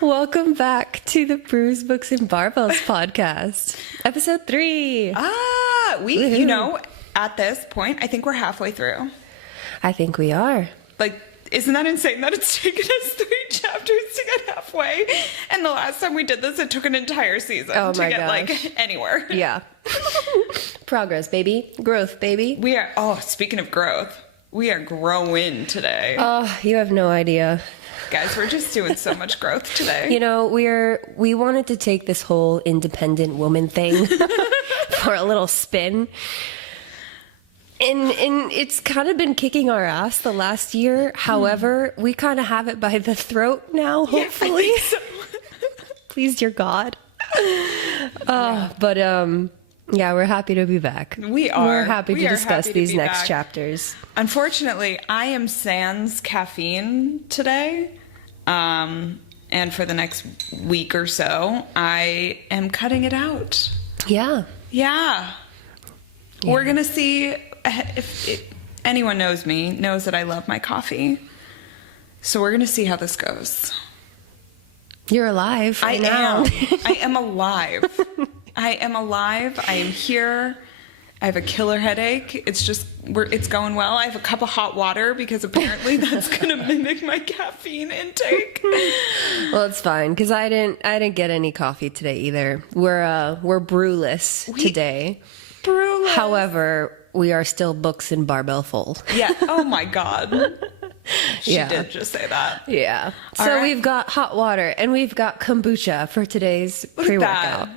Welcome back to the Brews, Books, and Barbells podcast, episode 3. At this point, I think we're halfway through. I think we are. Like, isn't that insane that it's taken us 3 chapters to get halfway? And the last time we did this, it took an entire season to get, anywhere. Yeah. Progress, baby. Growth, baby. Speaking of growth, we are growing today. Oh, you have no idea. Guys, we're just doing so much growth today. You know, we wanted to take this whole independent woman thing for a little spin. And it's kind of been kicking our ass the last year. However, we kind of have it by the throat now, hopefully. Yeah, so. Please, dear God. Yeah, we're happy to be back. We are. We're happy to discuss these next chapters. Unfortunately, I am sans caffeine today. And for the next week or so, I am cutting it out. Yeah. Yeah. We're going to see if anyone knows me, knows that I love my coffee. So we're going to see how this goes. You're alive. I am alive. I am alive. I am here. I have a killer headache. It's going well. I have a cup of hot water because apparently that's going to mimic my caffeine intake. Well, it's fine because I didn't get any coffee today either. We're brewless today. Brewless. However, we are still books and barbell full. Yeah. Oh my God. She did just say that. Yeah. So we've got hot water and we've got kombucha for today's pre-workout.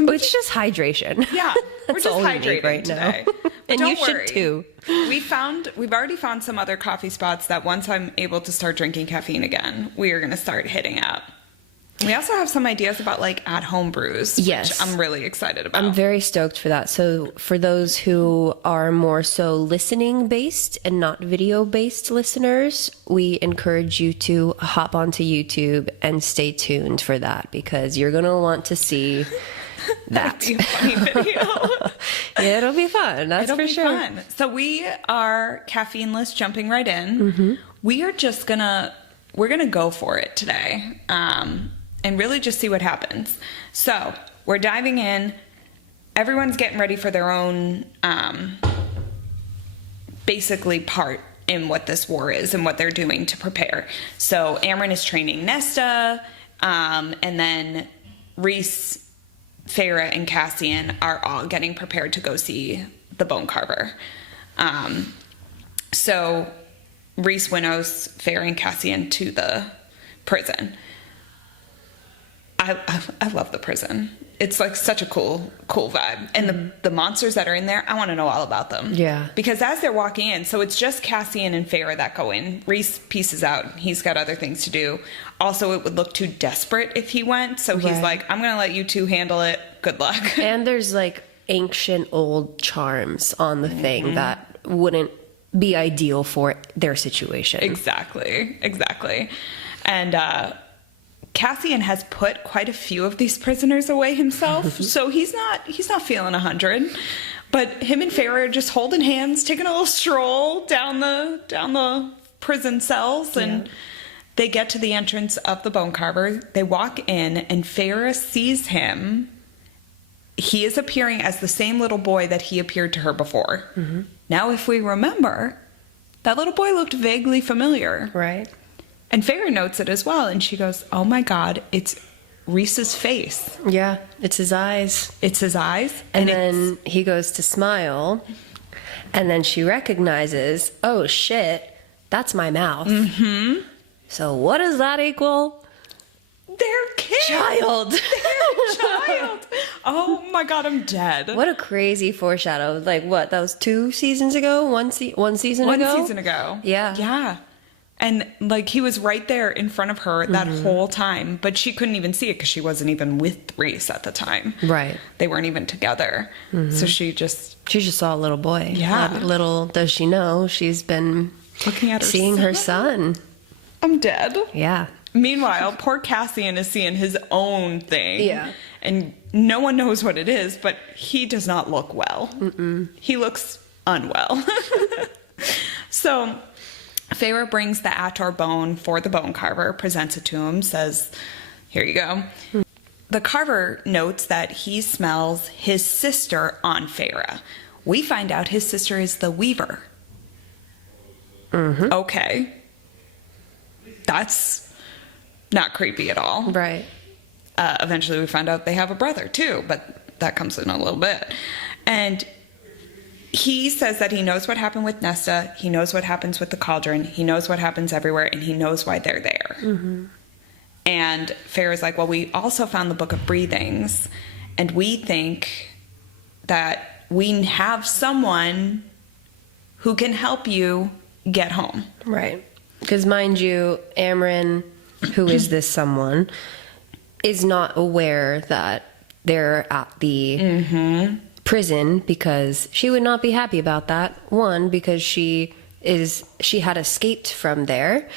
It's just hydration. Yeah, we're just hydrating right today. Now. And you should too. We've already found some other coffee spots that once I'm able to start drinking caffeine again, we are going to start hitting up. We also have some ideas about like at-home brews, which I'm really excited about. I'm very stoked for that. So for those who are more so listening-based and not video-based listeners, we encourage you to hop onto YouTube and stay tuned for that because you're going to want to see that. That'd be a funny video. It'll be fun. It'll be sure. Fun. So we are caffeineless, jumping right in. Mm-hmm. We're gonna go for it today, and really just see what happens. So we're diving in. Everyone's getting ready for their own, basically part in what this war is and what they're doing to prepare. So Amryn is training Nesta, and then Rhys, Feyre, and Cassian are all getting prepared to go see the bone carver. So Rhys winnows Feyre and Cassian to the prison. I love the prison. It's like such a cool vibe. And the monsters that are in there, I want to know all about them. Yeah. Because as they're walking in, so it's just Cassian and Feyre that go in. Rhys pieces out. He's got other things to do. Also, it would look too desperate if he went. So he's like, I'm going to let you two handle it. Good luck. And there's like ancient old charms on the thing that wouldn't be ideal for their situation. Exactly. And Cassian has put quite a few of these prisoners away himself, so he's not feeling 100. But him and Feyre are just holding hands, taking a little stroll down the prison cells, and they get to the entrance of the bone carver. They walk in, and Feyre sees him. He is appearing as the same little boy that he appeared to her before. Mm-hmm. Now, if we remember, that little boy looked vaguely familiar. Right. And Feyre notes it as well, and she goes, oh my God, it's Rhys's face. Yeah, it's his eyes. It's his eyes. And then he goes to smile, and then she recognizes, oh shit, that's my mouth. Mm-hmm. So what does that equal? Their kid. Child. Their child. Oh my God, I'm dead. What a crazy foreshadow. Like what, that was 2 seasons ago? One season ago? 1 season ago. Yeah. Yeah. And like he was right there in front of her that whole time, but she couldn't even see it because she wasn't even with Rhys at the time. Right. They weren't even together. Mm-hmm. So she just saw a little boy. Yeah. Little does she know she's been looking at her son. I'm dead. Yeah. Meanwhile, poor Cassian is seeing his own thing. Yeah. And no one knows what it is, but he does not look well. Mm-mm. He looks unwell. So Feyre brings the Ator bone for the bone carver, presents it to him, says, here you go. The carver notes that he smells his sister on Feyre. We find out his sister is the weaver. Mm-hmm. Okay. That's not creepy at all. Right. Eventually we find out they have a brother too, but that comes in a little bit. And he says that he knows what happened with Nesta, he knows what happens with the cauldron, he knows what happens everywhere, and he knows why they're there. Mm-hmm. And Feyre's like, well, we also found the Book of Breathings, and we think that we have someone who can help you get home. Right. Because mind you, Amryn, who is this someone, is not aware that they're at the prison, because she would not be happy about that. One, because she had escaped from there.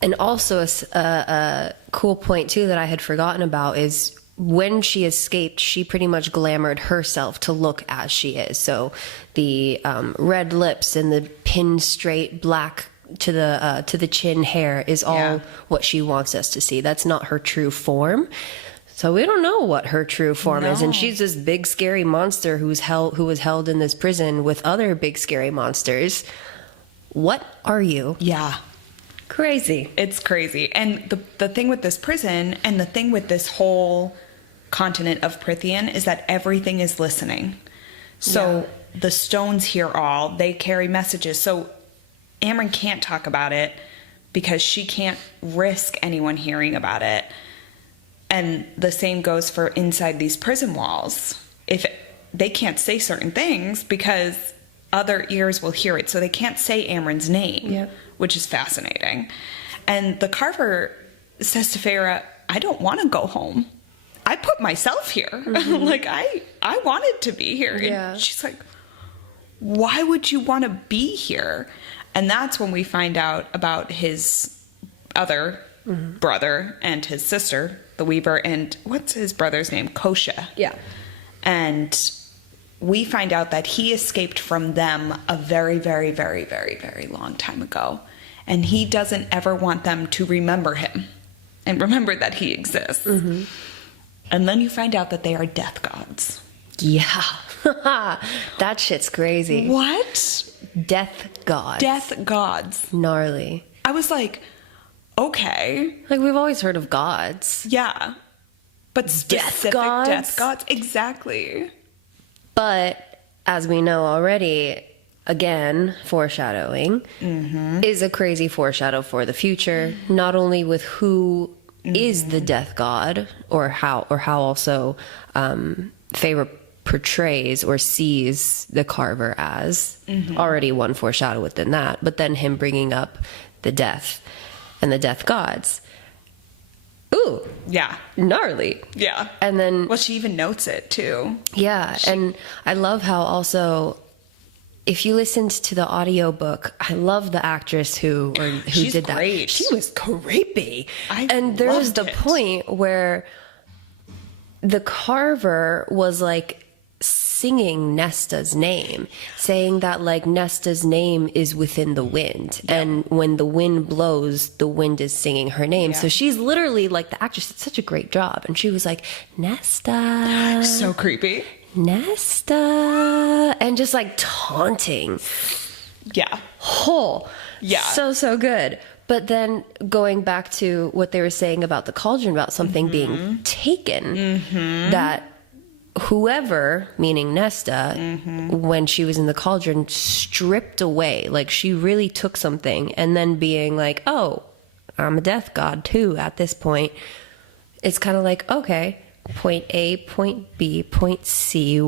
And also a cool point too that I had forgotten about is when she escaped, she pretty much glamored herself to look as she is. So the red lips and the pin straight black to the chin hair is all what she wants us to see. That's not her true form. So we don't know what her true form is, and she's this big scary monster who was held in this prison with other big scary monsters. What are you? Yeah. Crazy. It's crazy. And the thing with this prison and the thing with this whole continent of Prythian is that everything is listening. So the stones hear all. They carry messages. So Amryn can't talk about it because she can't risk anyone hearing about it. And the same goes for inside these prison walls. If they can't say certain things because other ears will hear it. So they can't say Amryn's name, which is fascinating. And the carver says to Feyre, I don't want to go home. I put myself here. Mm-hmm. Like, I wanted to be here. Yeah. And she's like, why would you want to be here? And that's when we find out about his other brother and his sister, the Weaver, and what's his brother's name? Kosha. Yeah. And we find out that he escaped from them a very, very, very, very, very long time ago. And he doesn't ever want them to remember him and remember that he exists. Mm-hmm. And then you find out that they are death gods. Yeah. That shit's crazy. What? Death gods. Death gods. Gnarly. I was like, okay. Like, we've always heard of gods. Yeah. But specific death gods? Exactly. But, as we know already, again, foreshadowing, is a crazy foreshadow for the future, not only with who is the death god, or how also Feyre portrays or sees the carver as. Already one foreshadow within that, but then him bringing up the death and the death gods. Ooh. Yeah. Gnarly. Yeah. And then... Well, she even notes it, too. Yeah, and I love how also... If you listened to the audiobook, I love the actress who She's did that. Great. She was creepy. And there was the point where the carver was like singing Nesta's name, saying that like Nesta's name is within the wind. Yeah. And when the wind blows, the wind is singing her name. Yeah. So she's literally like, the actress did such a great job. And she was like, Nesta. So creepy. Nesta, and just like taunting. Yeah. Yeah. So good. But then going back to what they were saying about the cauldron, about something being taken, that whoever, meaning Nesta, when she was in the cauldron, stripped away. Like, she really took something, and then being like, oh, I'm a death god too at this point. It's kind of like, okay, point A, point B, point C.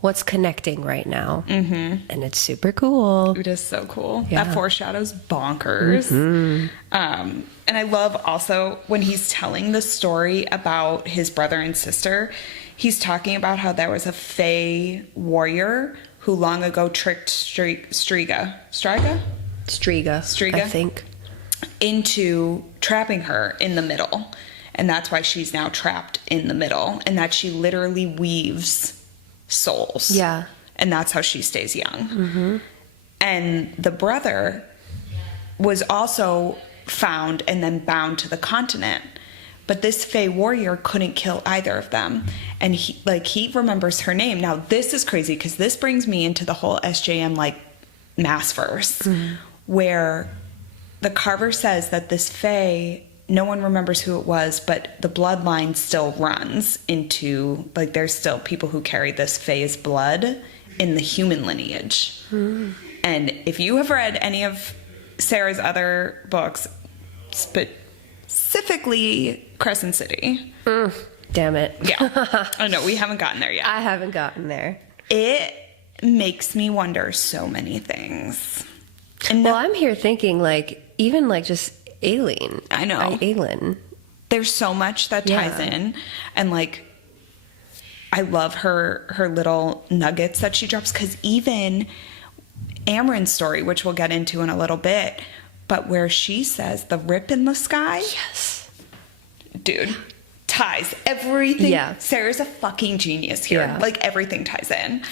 What's connecting right now? And it's super cool. It is so cool. Yeah. That foreshadows bonkers. And I love also when he's telling the story about his brother and sister, he's talking about how there was a Fey warrior who long ago tricked Striga, I think, into trapping her in the middle. And that's why she's now trapped in the middle, and that she literally weaves souls. Yeah. And that's how she stays young. And the brother was also found and then bound to the continent. But this Fey warrior couldn't kill either of them. And he remembers her name. Now, this is crazy because this brings me into the whole SJM, like, Maas verse, where the carver says that this Fey, no one remembers who it was, but the bloodline still runs into, like, there's still people who carry this Fey's blood in the human lineage. And if you have read any of Sarah's other books, specifically Crescent City. Damn it. Yeah. Oh, no, we haven't gotten there yet. I haven't gotten there. It makes me wonder so many things. And Well, I'm here thinking, like, even, like, just Aileen. I know. Aileen. There's so much that ties in. And, like, I love her little nuggets that she drops. Because even Amren's story, which we'll get into in a little bit, but where she says the rip in the sky. Yes. Dude, ties. Everything. Yeah. Sarah's a fucking genius here. Yeah. Like, everything ties in.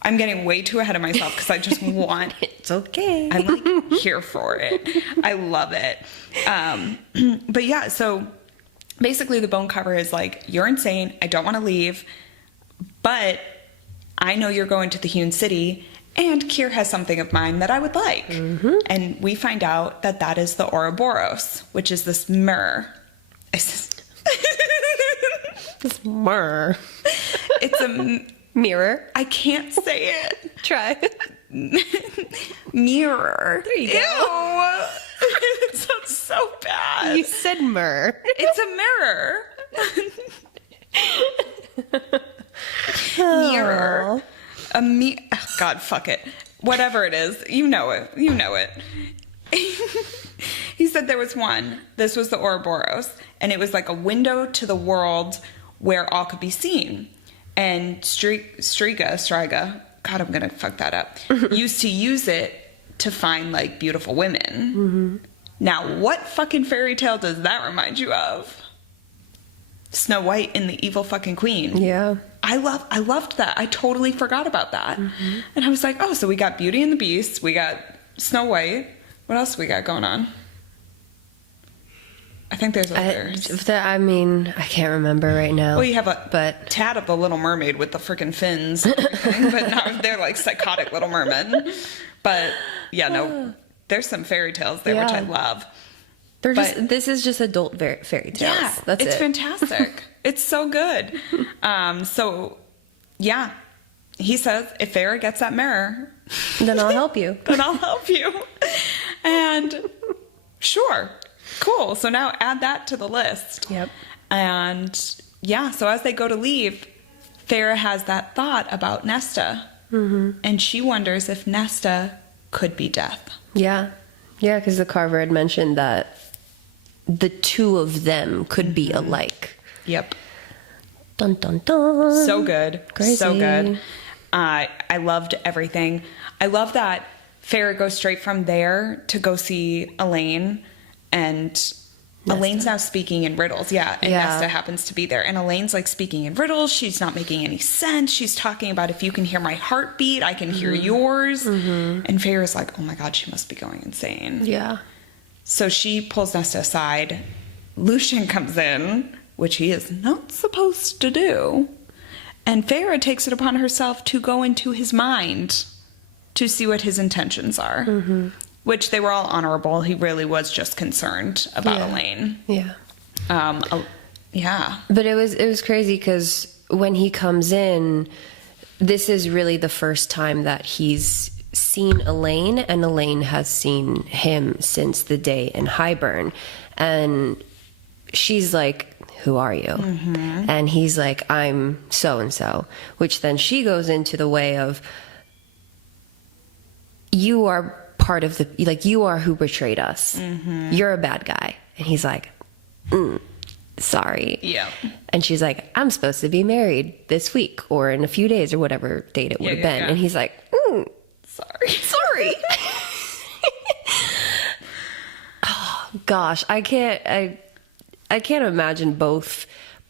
I'm getting way too ahead of myself because I just want... It's okay. I'm, like, here for it. I love it. But, yeah, so basically the bone cover is like, you're insane. I don't want to leave. But I know you're going to the Hewn City... And Kier has something of mine that I would like. And we find out that that is the Ouroboros, which is this mirror. This mirror. It's a... Mirror. I can't say it. Try. Mirror. There you Ew. go. It sounds so bad. You said mirror. It's a mirror. Mirror. God, fuck it. Whatever it is, you know it. You know it. He said there was one. This was the Ouroboros, and it was like a window to the world where all could be seen. And Striga, God, I'm gonna fuck that up, used to use it to find, like, beautiful women. Now, what fucking fairy tale does that remind you of? Snow White and the Evil fucking Queen. Yeah. I loved that. I totally forgot about that. And I was like, oh, so we got Beauty and the Beast, we got Snow White. What else we got going on? I think there's others. I mean, I can't remember right now. Well, you have but Tad of the Little Mermaid with the freaking fins and everything, but now they're like psychotic little mermen. But yeah, no, there's some fairy tales there, which I love. This is just adult fairy tales. Yeah, That's it's it. fantastic. It's so good. So, yeah, he says, if Feyre gets that mirror, Then I'll help you. then I'll help you. And sure, cool. So now add that to the list. Yep. And yeah, so as they go to leave, Feyre has that thought about Nesta. And she wonders if Nesta could be Death. Yeah. Yeah, because the carver had mentioned that the two of them could be alike. Yep. Dun, dun, dun. So good. Crazy. So good. I loved everything. I love that Feyre goes straight from there to go see Elaine, and Nesta. Elaine's now speaking in riddles. Yeah, and Nesta happens to be there. And Elaine's like speaking in riddles. She's not making any sense. She's talking about, if you can hear my heartbeat, I can hear yours. And Feyre's like, oh my God, she must be going insane. Yeah. So she pulls Nesta aside. Lucien comes in, which he is not supposed to do. And Feyre takes it upon herself to go into his mind to see what his intentions are. Which they were all honorable. He really was just concerned about Elaine. Yeah. Yeah. But it was crazy because when he comes in, this is really the first time that he's seen Elaine, and Elaine has seen him since the day in Hybern. And she's like, who are you? And he's like, I'm so-and-so. Which then she goes into the way of, you are part of the, like, you are who betrayed us. You're a bad guy. And he's like, sorry. Yeah. And she's like, I'm supposed to be married this week or in a few days or whatever date it would have been. Yeah. And he's like, sorry. Oh gosh, I can't imagine both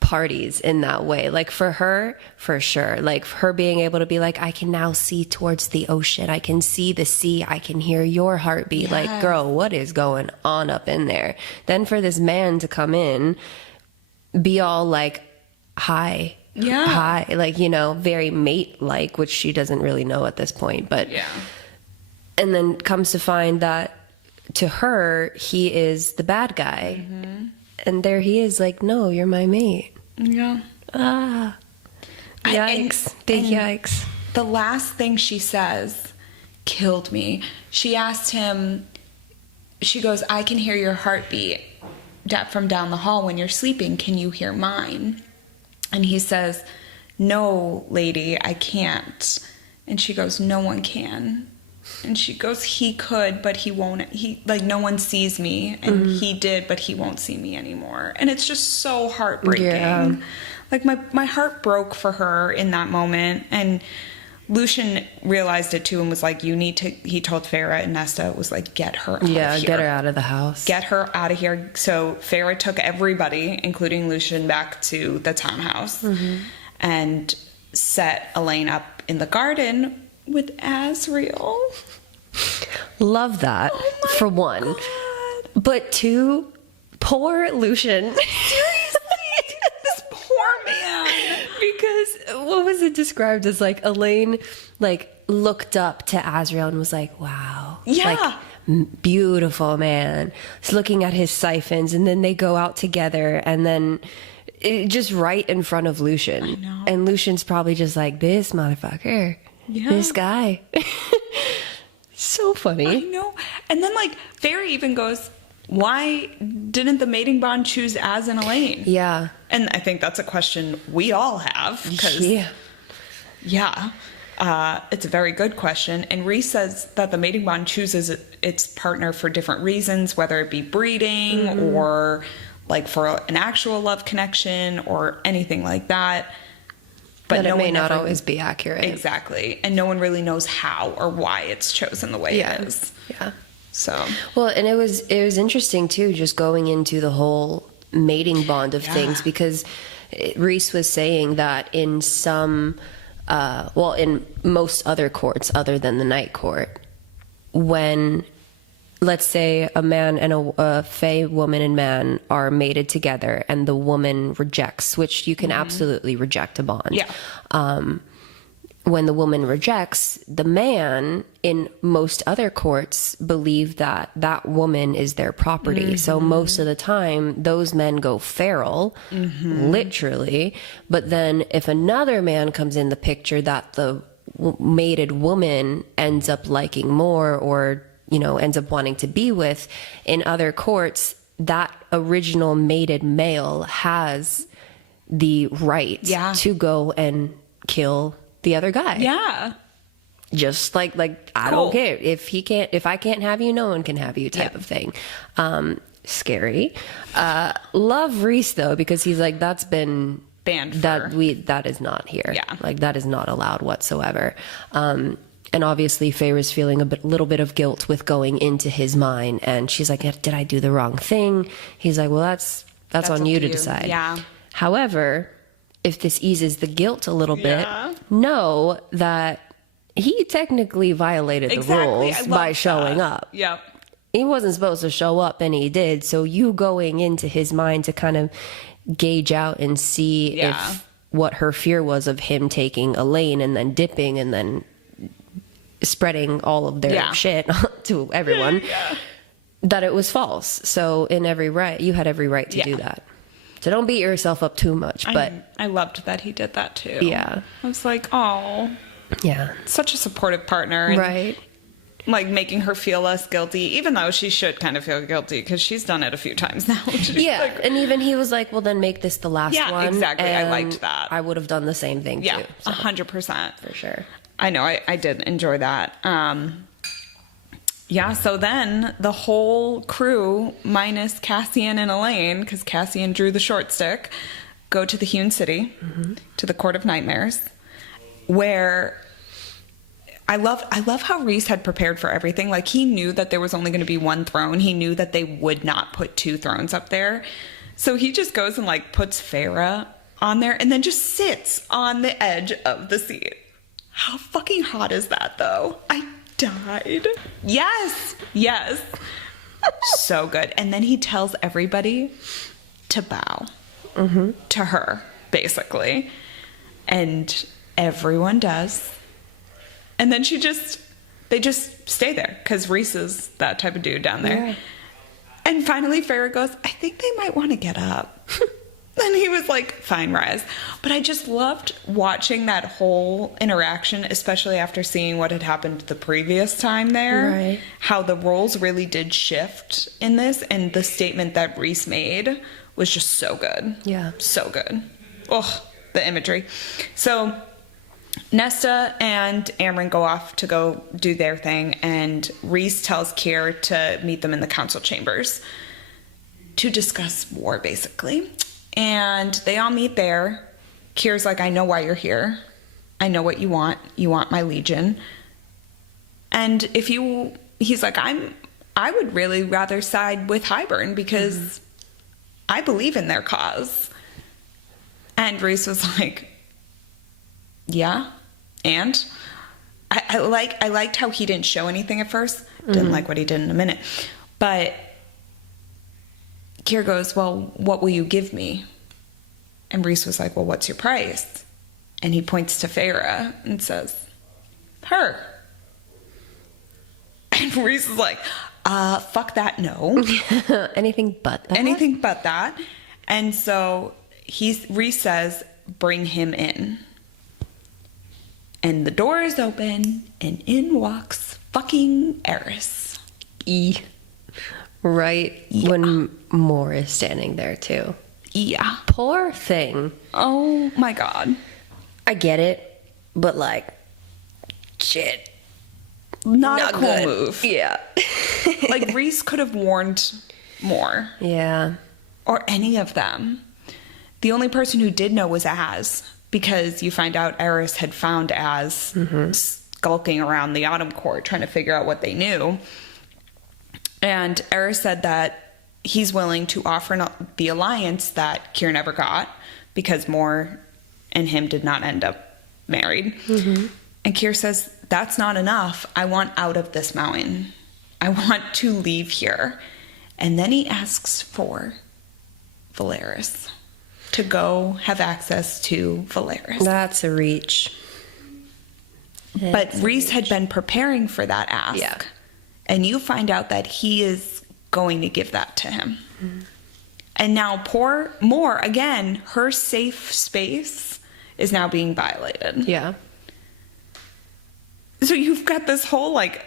parties in that way. Like for her, for sure. Like her being able to be like, I can now see towards the ocean. I can see the sea. I can hear your heartbeat. Yes. Like, girl, what is going on up in there? Then for this man to come in, be all like, hi. Yeah. Hi. Like, you know, very mate-like, which she doesn't really know at this point. But Yeah. and then comes to find that to her, he is the bad guy. And there he is like, no, you're my mate. Yeah. Ah. Yikes. Big yikes. The last thing she says killed me. She asked him, she goes, I can hear your heartbeat from down the hall when you're sleeping. Can you hear mine? And he says, no, lady, I can't. And she goes, no one can. And she goes, he could, but he won't. He, like, no one sees me. And he did, but he won't see me anymore. And it's just so heartbreaking. Yeah. Like, my heart broke for her in that moment. And Lucien realized it too and was like, you need to, he told Feyre and Nesta, was like, get her out of here. Get her out of the house. Get her out of here. So Feyre took everybody, including Lucien, back to the townhouse and set Elaine up in the garden with Asriel. Love that, for one. God. But two, poor Lucien. Seriously, this poor man. Because what was it described as? Like, Elaine, like, looked up to Asriel and was like, wow. Yeah. Like, beautiful man. He's looking at his siphons, and then they go out together, and then just right in front of Lucien. I know. And Lucien's probably just like, this motherfucker. Yeah. This guy. So funny. I know. And then, like, Feyre even goes, why didn't the mating bond choose Az and Elaine? Yeah. And I think that's a question we all have. Yeah. It's a very good question. And Rhys says that the mating bond chooses its partner for different reasons, whether it be breeding or, like, for an actual love connection or anything like that. But it may not always be accurate. Exactly. And no one really knows how or why it's chosen the way it is. Yeah. So. Well, and it was interesting too, just going into the whole mating bond of things, because Rhys was saying that in some, in most other courts other than the Night Court, when, let's say, a man and a Fey woman and man are mated together and the woman rejects, which you can absolutely reject a bond. Yeah. When the woman rejects, the man in most other courts believe that that woman is their property. So most of the time, those men go feral, literally. But then if another man comes in the picture that the mated woman ends up liking more, or, you know, ends up wanting to be with, in other courts, that original mated male has the right to go and kill the other guy. Yeah. Just like I don't care if I can't have you, no one can have you type of thing. Scary. Love Rhys though, because he's like, that's been banned. That is not here. Yeah. Like that is not allowed whatsoever. And obviously Feyre's feeling a little bit of guilt with going into his mind, and she's like, did I do the wrong thing? He's like, well, that's on you to decide. Yeah. However, if this eases the guilt a little bit, know that he technically violated the rules by showing up. Yep. He wasn't supposed to show up, and he did. So you going into his mind to kind of gauge out and see if what her fear was of him taking Elaine and then dipping and then spreading all of their shit to everyone, that it was false. So you had every right to do that. So don't beat yourself up too much. But I loved that he did that too. Yeah. I was like, oh. Yeah. Such a supportive partner. And, right. Like, making her feel less guilty, even though she should kind of feel guilty because she's done it a few times now. Yeah. Like, and even he was like, well, then make this the last one. Yeah, exactly. And I liked that. I would have done the same thing too. Yeah, so. 100%. For sure. I know. I did enjoy that. So then the whole crew, minus Cassian and Elaine, because Cassian drew the short stick, go to the Hewn City, to the Court of Nightmares, where I love how Rhys had prepared for everything. Like, he knew that there was only going to be one throne. He knew that they would not put two thrones up there. So he just goes and, like, puts Feyre on there and then just sits on the edge of the seat. How fucking hot is that, though? I died. Yes. So good. And then he tells everybody to bow to her, basically. And everyone does. And then they just stay there because Rhys is that type of dude down there. Yeah. And finally, Feyre goes, I think they might want to get up. And he was like, fine, rise. But I just loved watching that whole interaction, especially after seeing what had happened the previous time there. Right. How the roles really did shift in this. And the statement that Rhys made was just so good. Yeah. So good. Oh, the imagery. So Nesta and Amren go off to go do their thing. And Rhys tells Keir to meet them in the council chambers to discuss war, basically. And they all meet there. Keir's like, I know why you're here. I know what you want. You want my legion. And he's like, I would really rather side with Hybern because I believe in their cause. And Rhys was like, yeah. And I liked how he didn't show anything at first. Didn't like what he did in a minute. But Keir goes, well, what will you give me? And Rhys was like, well, what's your price? And he points to Feyre and says, her. And Rhys is like, fuck that, no. Anything but that? Anything but that. And so Rhys says, bring him in. And the door is open, and in walks fucking Eris. Right when Moore is standing there, too. Yeah. Poor thing. Oh, my God. I get it, but, like, shit. Not a cool good. move. Yeah. Like, Rhys could have warned Moore. Yeah. Or any of them. The only person who did know was Az, because you find out Eris had found Az skulking around the Autumn Court trying to figure out what they knew. And Eris said that he's willing to offer the alliance that Keir never got because Moore and him did not end up married. And Keir says, that's not enough. I want out of this mountain. I want to leave here. And then he asks for Valeris, to go have access to Valeris. That's a reach. But Rhys had been preparing for that ask. Yeah. And you find out that he is going to give that to him. And now poor Moore, again, her safe space is now being violated. Yeah. So you've got this whole, like,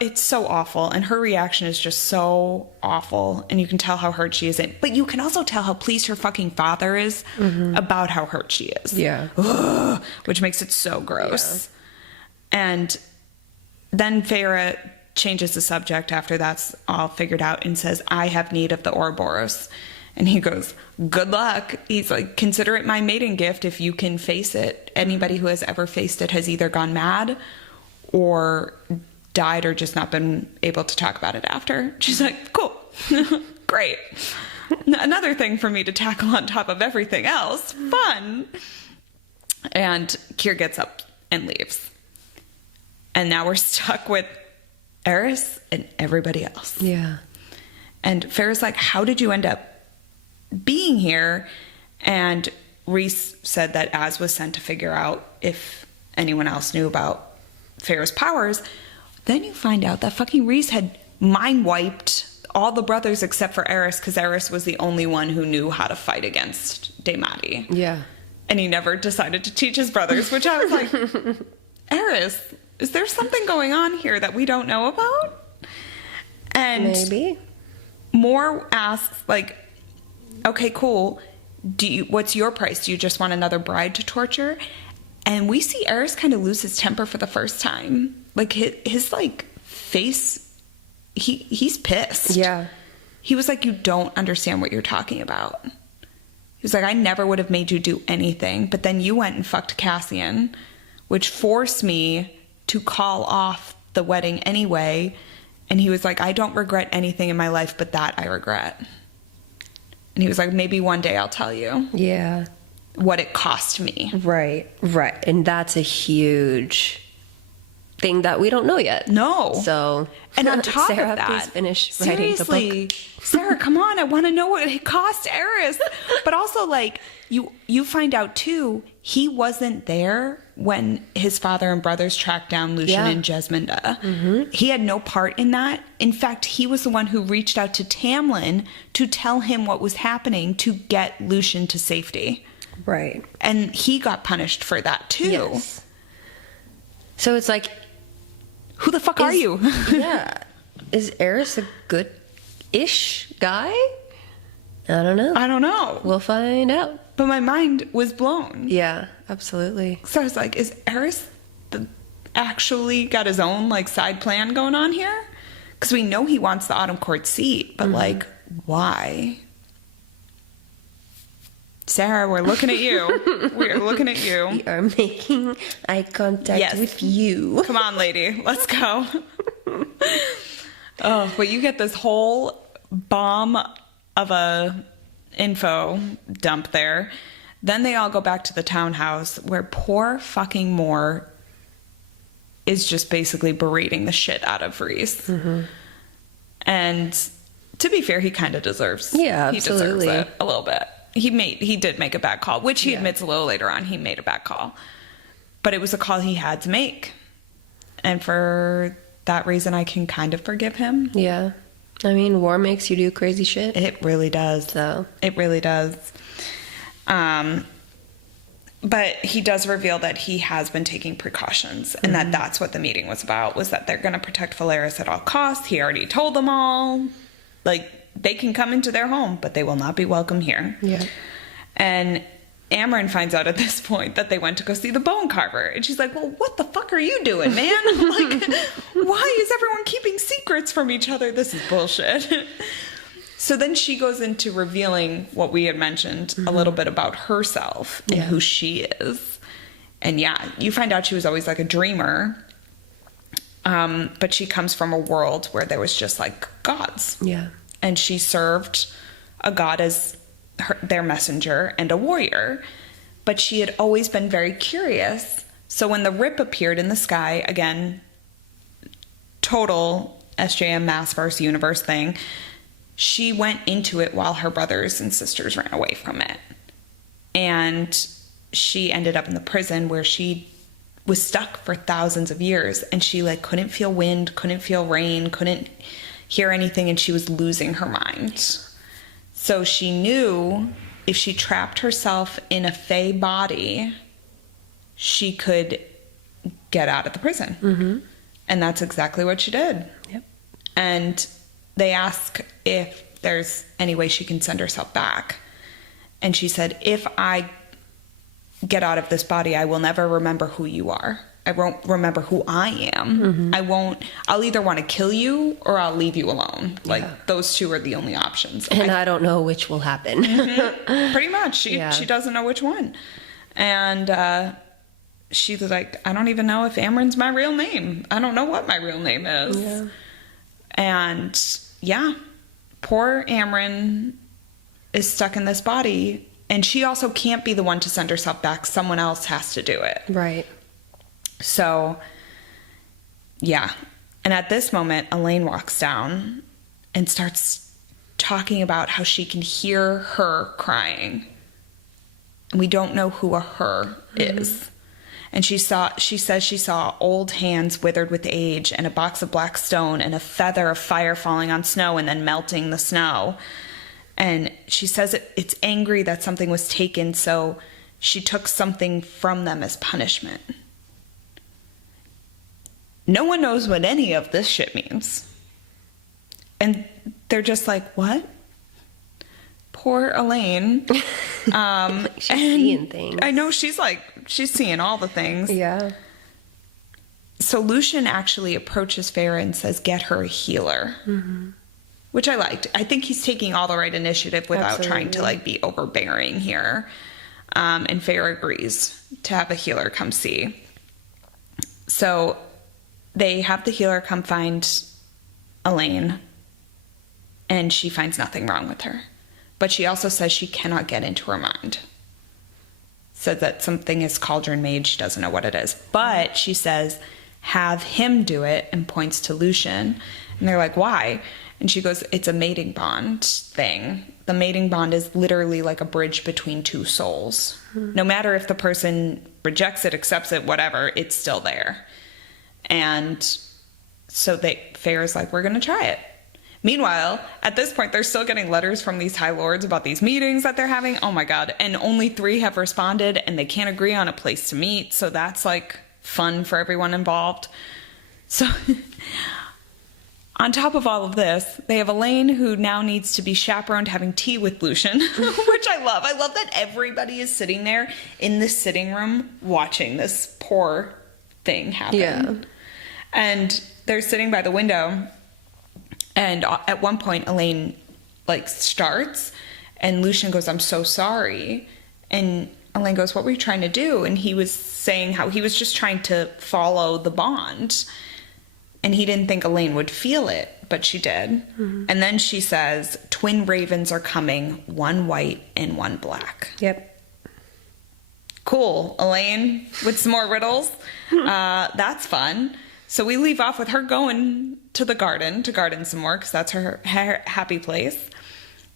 it's so awful. And her reaction is just so awful. And you can tell how hurt she is. But you can also tell how pleased her fucking father is about how hurt she is. Yeah. Ugh, which makes it so gross. Yeah. And then Feyre changes the subject after that's all figured out and says, I have need of the Ouroboros. And he goes, good luck. He's like, consider it my mating gift if you can face it. Anybody who has ever faced it has either gone mad or died or just not been able to talk about it after. She's like, cool. Great. Another thing for me to tackle on top of everything else. Fun. And Keir gets up and leaves. And now we're stuck with Eris and everybody else. Yeah. And Feyre's like, how did you end up being here? And Rhys said that Az was sent to figure out if anyone else knew about Feyre's powers. Then you find out that fucking Rhys had mind wiped all the brothers except for Eris, because Eris was the only one who knew how to fight against Daemati. Yeah. And he never decided to teach his brothers, which I was like, Eris, is there something going on here that we don't know about? And maybe Moore asks, like, okay, cool. What's your price? Do you just want another bride to torture? And we see Eris kind of lose his temper for the first time. Like, his like, face, he's pissed. Yeah. He was like, you don't understand what you're talking about. He was like, I never would have made you do anything, but then you went and fucked Cassian, which forced me to call off the wedding anyway. And he was like, I don't regret anything in my life, but that I regret. And he was like, maybe one day I'll tell you. Yeah. what it cost me. Right. And that's a huge thing that we don't know yet. No. So, And on top Sarah, of that, please finish writing the book. Sarah, come on, I want to know what it cost Eris. But also, like, you find out too, he wasn't there when his father and brothers tracked down Lucian and Jesmunda. Mm-hmm. He had no part in that. In fact, he was the one who reached out to Tamlin to tell him what was happening to get Lucian to safety. Right. And he got punished for that too. Yes. So it's like, who the fuck are you? Yeah. Is Eris a good-ish guy? I don't know. We'll find out. But my mind was blown. Yeah, absolutely. So I was like, is Eris actually got his own, like, side plan going on here? Because we know he wants the Autumn Court seat, but, like, why? Sarah, we're looking at you. We're looking at you. We are making eye contact with you. Come on, lady. Let's go. Oh, but you get this whole bomb of a info dump there. Then they all go back to the townhouse where poor fucking Moore is just basically berating the shit out of Rhys. Mm-hmm. And to be fair, he kind of deserves. Yeah, absolutely. He deserves it a little bit. He did make a bad call, which he admits a little later on. He made a bad call, but it was a call he had to make, and for that reason, I can kind of forgive him. Yeah, I mean, war makes you do crazy shit. It really does. So it really does. But he does reveal that he has been taking precautions, and that's what the meeting was about. Was that they're going to protect Valeris at all costs? He already told them all, like. They can come into their home, but they will not be welcome here. Yeah. And Amren finds out at this point that they went to go see the bone carver. And she's like, well, what the fuck are you doing, man? Like, why is everyone keeping secrets from each other? This is bullshit. So then she goes into revealing what we had mentioned a little bit about herself and who she is. And you find out she was always like a dreamer. But she comes from a world where there was just like gods. Yeah. And she served a god as their messenger and a warrior. But she had always been very curious. So when the rip appeared in the sky, again, total SJM Maas versus universe thing, she went into it while her brothers and sisters ran away from it. And she ended up in the prison where she was stuck for thousands of years. And she like couldn't feel wind, couldn't feel rain, couldn't hear anything, and she was losing her mind. So she knew if she trapped herself in a Fey body, she could get out of the prison. Mm-hmm. And that's exactly what she did. Yep. And they ask if there's any way she can send herself back. And she said, if I get out of this body, I will never remember who you are. I won't remember who I am. Mm-hmm. I'll either want to kill you or I'll leave you alone. Like, those two are the only options. And I don't know which will happen. Mm-hmm. Pretty much. She doesn't know which one. And she was like, I don't even know if Amren's my real name. I don't know what my real name is. Yeah. And poor Amren is stuck in this body. And she also can't be the one to send herself back. Someone else has to do it. Right. So, and at this moment, Elaine walks down and starts talking about how she can hear her crying. And we don't know who a her is. And she says she saw old hands withered with age and a box of black stone and a feather of fire falling on snow and then melting the snow. And she says it's angry that something was taken, so she took something from them as punishment. No one knows what any of this shit means. And they're just like, what? Poor Elaine. She's seeing things. I know, she's seeing all the things. Yeah. So Lucian actually approaches Feyre and says, get her a healer. Mm-hmm. Which I liked. I think he's taking all the right initiative without trying to like be overbearing here. And Feyre agrees to have a healer come see. So they have the healer come find Elaine, and she finds nothing wrong with her. But she also says she cannot get into her mind. says that something is cauldron made. She doesn't know what it is. But she says, have him do it, and points to Lucian. And they're like, why? And she goes, it's a mating bond thing. The mating bond is literally like a bridge between two souls. No matter if the person rejects it, accepts it, whatever, it's still there. And so Feyre's like, we're going to try it. Meanwhile, at this point, they're still getting letters from these high lords about these meetings that they're having. Oh my God. And only 3 have responded, and they can't agree on a place to meet. So that's like fun for everyone involved. So on top of all of this, they have Elaine, who now needs to be chaperoned having tea with Lucian, which I love. I love that everybody is sitting there in the sitting room watching this poor thing happen. Yeah. And they're sitting by the window. And at one point, Elaine, like, starts, and Lucian goes, I'm so sorry. And Elaine goes, what were you trying to do? And he was saying how he was just trying to follow the bond. And he didn't think Elaine would feel it, but she did. Mm-hmm. And then she says, twin ravens are coming, one white and one black. Yep. Cool. Elaine with some more riddles. That's fun. So we leave off with her going to the garden to garden some more, because that's her happy place.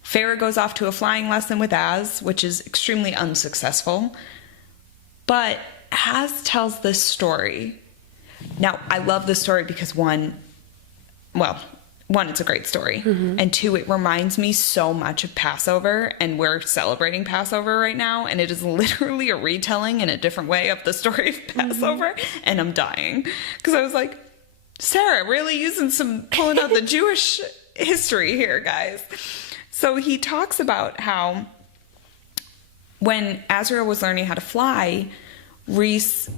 Feyre goes off to a flying lesson with Az, which is extremely unsuccessful. But Az tells this story. Now, I love this story because one, it's a great story. Mm-hmm. And 2, it reminds me so much of Passover, and we're celebrating Passover right now, and it is literally a retelling in a different way of the story of Passover, mm-hmm. and I'm dying. Because I was like, Sarah, really pulling out the Jewish history here, guys. So he talks about how when Azrael was learning how to fly, Rhys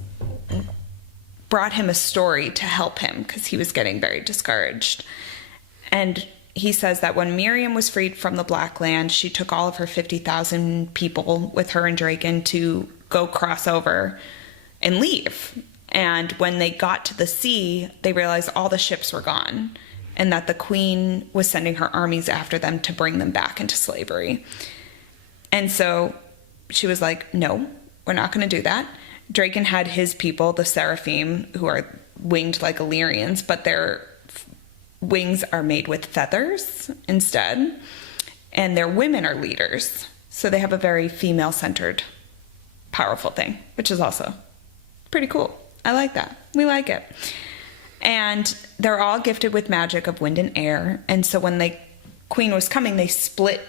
brought him a story to help him because he was getting very discouraged. And he says that when Miriam was freed from the Black Land, she took all of her 50,000 people with her and Draken to go cross over and leave. And when they got to the sea, they realized all the ships were gone, and that the queen was sending her armies after them to bring them back into slavery. And so she was like, no, we're not going to do that. Draken had his people, the Seraphim, who are winged like Illyrians, but their wings are made with feathers instead. And their women are leaders. So they have a very female-centered, powerful thing, which is also pretty cool. I like that. We like it. And they're all gifted with magic of wind and air. And so when the queen was coming, they split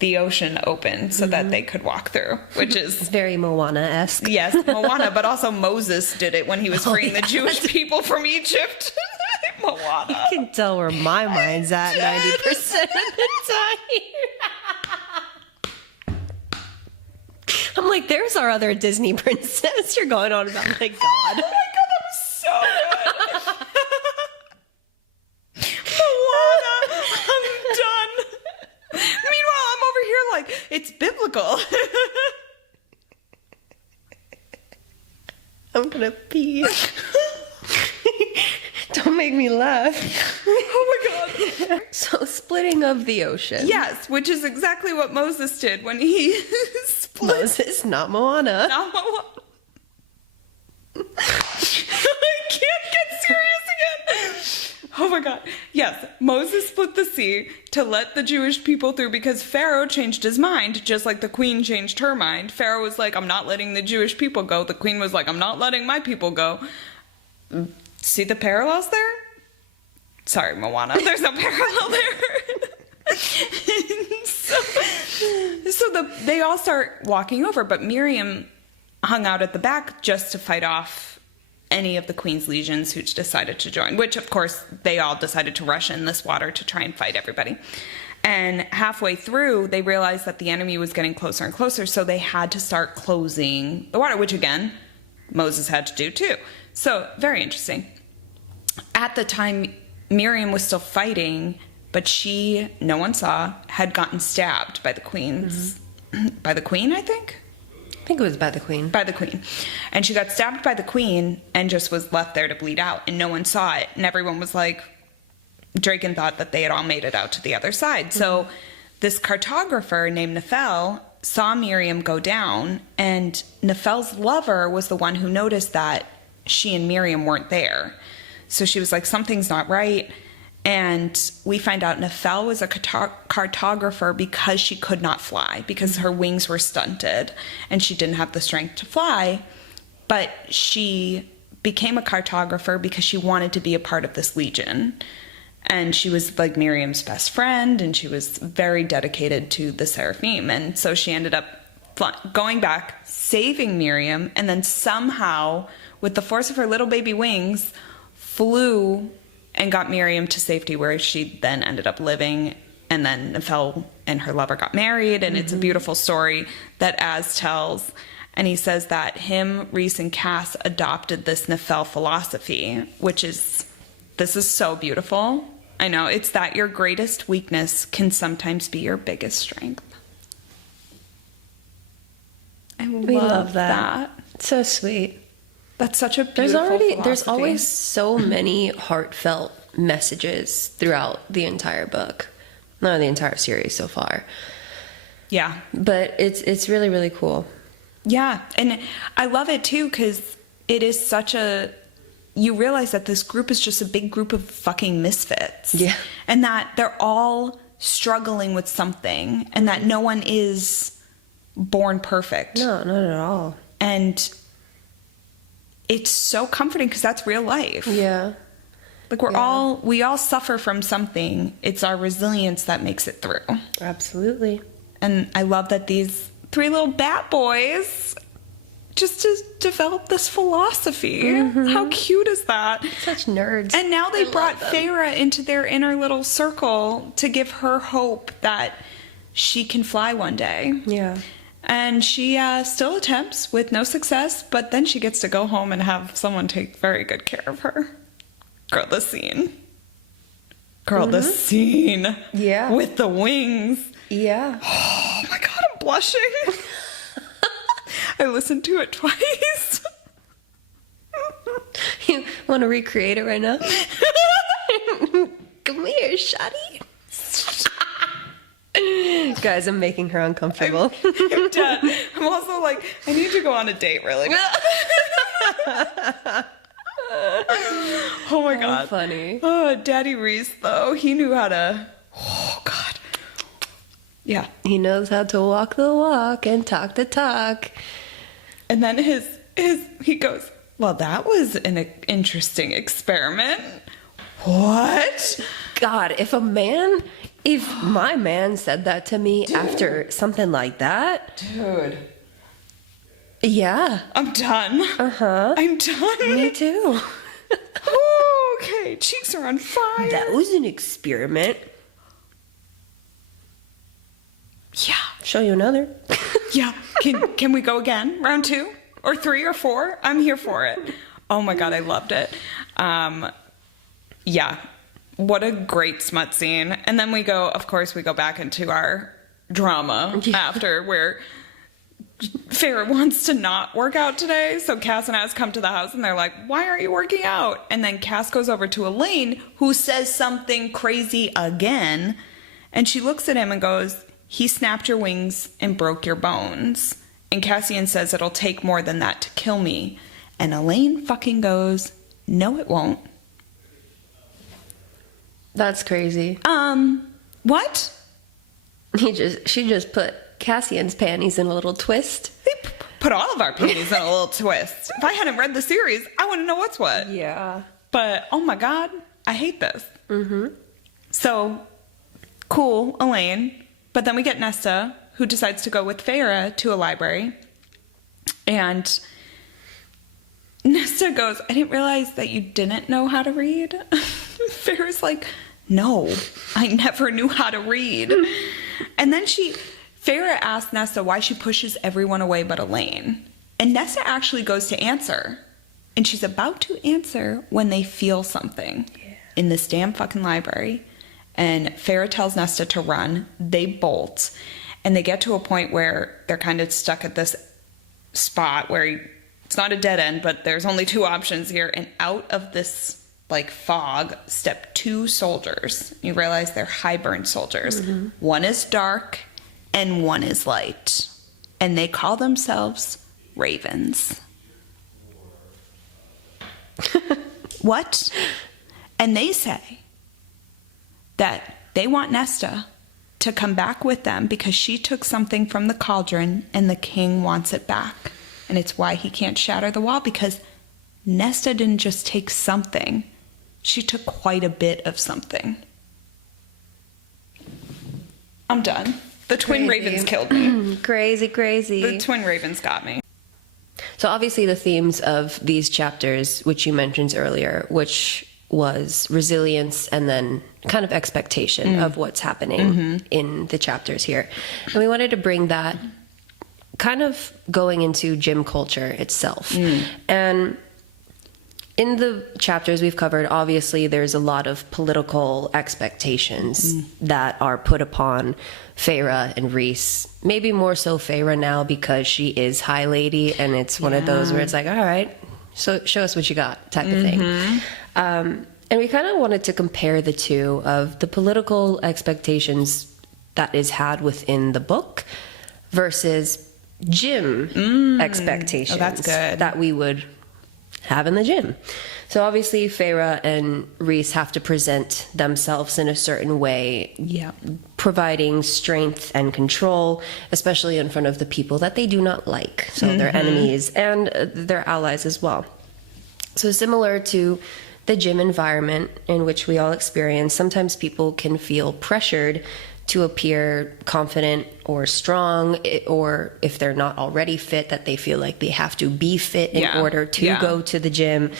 the ocean open so that they could walk through, which is... It's very Moana-esque. Yes, Moana, but also Moses did it when he was freeing the Jewish people from Egypt. Moana. You can tell where my mind's at 90% of the time. I'm like, there's our other Disney princess you're going on about. My God. Oh my God, that was so good. Moana, I'm done. Meanwhile, I'm over here like, it's biblical. I'm gonna pee. Don't make me laugh. Oh my God. So, splitting of the ocean. Yes, which is exactly what Moses did when he split. Moses, not Moana. Not Moana. I can't get serious again. Oh my God. Yes, Moses split the sea to let the Jewish people through because Pharaoh changed his mind, just like the queen changed her mind. Pharaoh was like, I'm not letting the Jewish people go. The queen was like, I'm not letting my people go. See the parallels there? Sorry, Moana. There's no parallel there. So they all start walking over, but Miriam hung out at the back just to fight off any of the queen's legions who decided to join, which, of course, they all decided to rush in this water to try and fight everybody. And halfway through, they realized that the enemy was getting closer and closer, so they had to start closing the water, which, again, Moses had to do too. So, very interesting. At the time, Miriam was still fighting, but she, no one saw, had gotten stabbed by the queen's... Mm-hmm. By the queen, I think? I think it was by the queen. By the queen. And she got stabbed by the queen and just was left there to bleed out, and no one saw it. And everyone was like... Draken thought that they had all made it out to the other side. Mm-hmm. So this cartographer named Nephel saw Miriam go down, and Nefel's lover was the one who noticed that she and Miriam weren't there. So she was like, something's not right. And we find out Nefel was a cartographer because she could not fly, because her wings were stunted and she didn't have the strength to fly. But she became a cartographer because she wanted to be a part of this legion. And she was like Miriam's best friend, and she was very dedicated to the Seraphim. And so she ended up going back, saving Miriam, and then somehow, with the force of her little baby wings, flew and got Miriam to safety, where she then ended up living. And then Nefel and her lover got married, and it's a beautiful story that Az tells. And he says that him, Rhys, and Cass adopted this Nefel philosophy, which is, this is so beautiful. I know, it's that your greatest weakness can sometimes be your biggest strength. We love that. So sweet. That's such a beautiful philosophy. There's always so many heartfelt messages throughout the entire book. Not the entire series so far. Yeah. But it's really, really cool. Yeah. And I love it too, because it is such a... You realize that this group is just a big group of fucking misfits. Yeah. And that they're all struggling with something, and that no one is born perfect. No, not at all. And it's so comforting, because that's real life. Yeah. Like we all suffer from something. It's our resilience that makes it through. Absolutely. And I love that these 3 little bat boys just to develop this philosophy. How cute is that? Such nerds. And now they brought Feyre into their inner little circle to give her hope that she can fly one day. Yeah. And she still attempts with no success, but then she gets to go home and have someone take very good care of her. Girl, the scene. The scene. Yeah. With the wings. Yeah. Oh my God, I'm blushing. I listened to it twice. You want to recreate it right now? Come here, Shotty. Guys, I'm making her uncomfortable. I'm dead. I'm also like, I need to go on a date really bad. Oh my God. Funny. Oh, Daddy Rhys, though, he knew how to... Oh, God. Yeah. He knows how to walk the walk and talk the talk. And then he goes, well, that was an interesting experiment. What? God, if my man said that to me after something like that. Dude. Yeah. I'm done. Uh-huh. I'm done. Me too. Okay, cheeks are on fire. That was an experiment. Yeah. Show you another. Yeah. Can we go again? Round 2 or 3 or 4? I'm here for it. Oh my God, I loved it. Yeah. What a great smut scene. And then we go back into our drama after, where Feyre wants to not work out today. So Cass and Az come to the house and they're like, why aren't you working out? And then Cass goes over to Elaine, who says something crazy again. And she looks at him and goes, he snapped your wings and broke your bones. And Cassian says, it'll take more than that to kill me. And Elaine fucking goes, no, it won't. That's crazy. What? She just put Cassian's panties in a little twist. They put all of our panties in a little twist. If I hadn't read the series, I wouldn't know what's what. Yeah. But, oh my God, I hate this. So, cool, Elaine. But then we get Nesta, who decides to go with Feyre to a library. And Nesta goes, I didn't realize that you didn't know how to read. Feyre's like, no, I never knew how to read. And then Feyre asks Nesta why she pushes everyone away but Elaine. And Nesta actually goes to answer. And she's about to answer when they feel something in this damn fucking library. And Feyre tells Nesta to run. They bolt. And they get to a point where they're kind of stuck at this spot where it's not a dead end, but there's only 2 options here. And out of this like fog step 2 soldiers. You realize they're Hybern soldiers. One is dark and one is light. and they call themselves ravens. What? And they say that they want Nesta to come back with them because she took something from the cauldron and the king wants it back. And it's why he can't shatter the wall, because Nesta didn't just take something. She took quite a bit of something. I'm done. The twin ravens killed me. Crazy. The twin ravens got me. So obviously the themes of these chapters, which you mentioned earlier, which was resilience and then kind of expectation of what's happening in the chapters here. And we wanted to bring that kind of going into gym culture itself. And in the chapters we've covered, obviously there's a lot of political expectations that are put upon Feyre and Rhys. Maybe more so Feyre now because she is High Lady, and it's one of those where it's like, all right, so show us what you got type of thing. And we kind of wanted to compare the two of the political expectations that is had within the book versus gym expectations that we would have in the gym. So obviously Feyre and Rhys have to present themselves in a certain way, providing strength and control, especially in front of the people that they do not like, so their enemies and their allies as well. So similar to the gym environment in which we all experience, sometimes people can feel pressured to appear confident or strong, or if they're not already fit, that they feel like they have to be fit in order to go to the gym,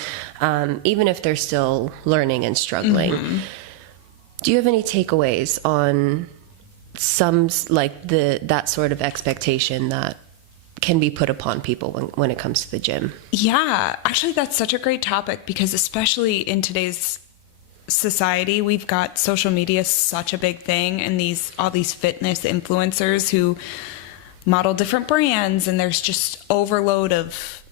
even if they're still learning and struggling. Do you have any takeaways on some, like that sort of expectation that can be put upon people when it comes to the gym? Yeah, actually that's such a great topic, because especially in today's society, we've got social media, such a big thing, and all these fitness influencers who model different brands, and there's just overload of